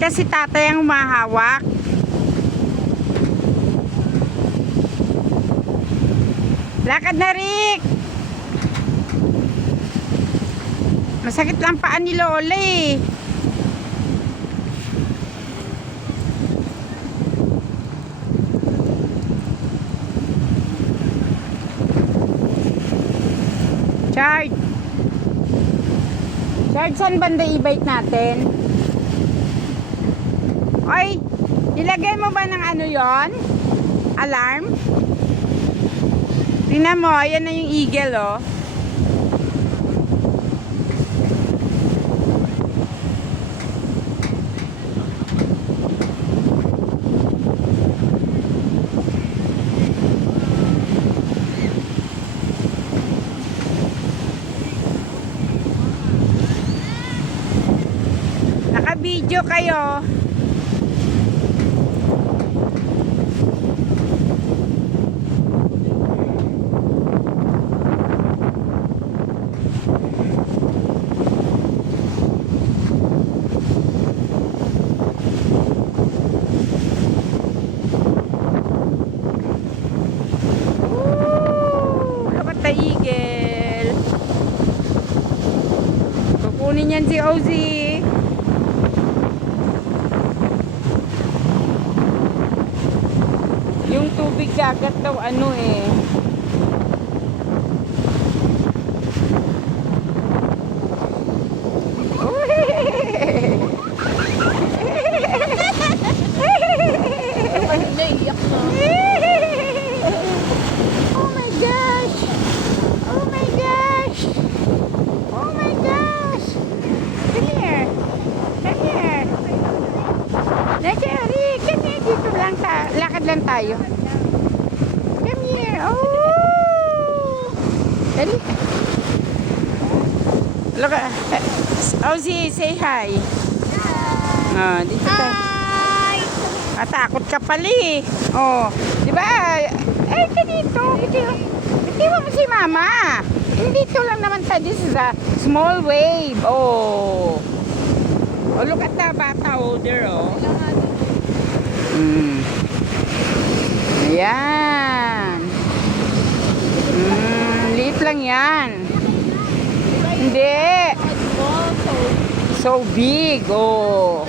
kasi tatay ang humahawak. Lakad na, Rick! Masakit lang paan ni Lola eh. Charge! Charge, saan banda e-bike natin? Oy! Nilagay mo ba ng ano yon? Alarm? Tingnan mo, ayan na yung eagle oh. Naka-video kayo. Eagle. Kukunin yan si Ozzy. Yung tubig dagat daw ano eh. Naiyak na. Oh my gosh. Oh my gosh. Oh my gosh. Come here. Come here. Nagari, come here. Dito lang lakad lang tayo. Come here. Oh. Dali. Look. Ozzy, say hi. Ah, dito tayo. Takot ka pala eh. Oh, di ba? Eh, dito. Bitiwa mo si Mama. Dito lang naman tayo. This is a small wave. Oh. Oh, look at the bata older, oh. Ayan. Liit lang yan. Hindi. So big, oh.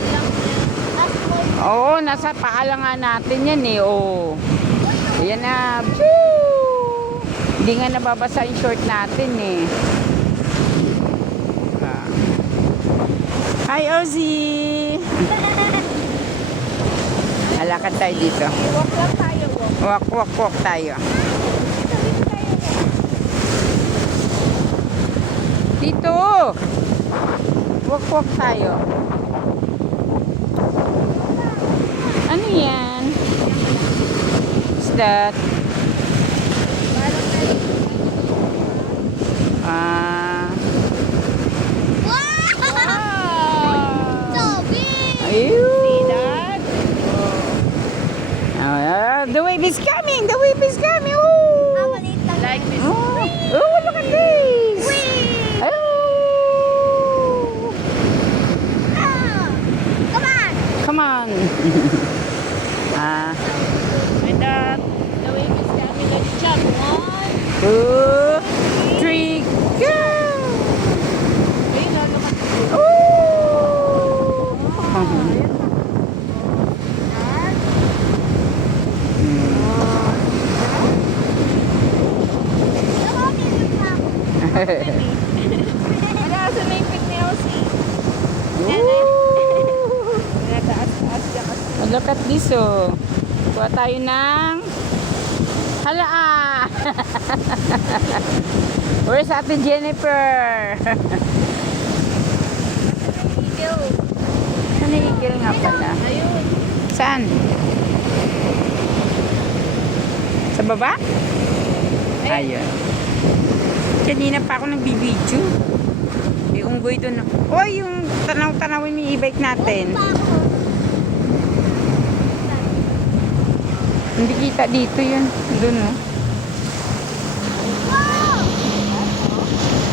Oo, nasa paala nga natin yan eh, oh. Ayan na. Woo! Hindi nga nababasa yung short natin eh. Hi, Ozzy! Alakad tayo dito. Walk lang tayo. Walk tayo. Dito! Walk tayo. Ano yan? What's that? Wow! So big! See that? The wave is coming! The wave is coming! Oh! Like this. Oh, look at this! Oh! Come on! Come on! And the wave is coming. Let's jump. 1, 2, 3, go! Ayun, ano naman. Oh! Wala sa may pit ni Elsie. Nataas-taas siya kasi. Look at this, oh. Kuha tayo ng hala ah! Where's Ate Jennifer? Eagle. Ano yung eagle nga pala? Ayun. Saan? Sa baba? Ayun. Kanina pa ako nagbibidyo. Yung unggoy doon. Oh, yung tanaw-tanawin yung e-bike natin. Hindi kita dito yun. Doon, no?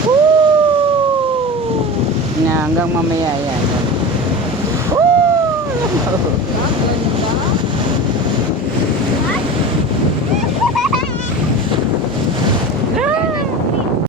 Woo! Na, hanggang mamaya yan. Woo! Oh.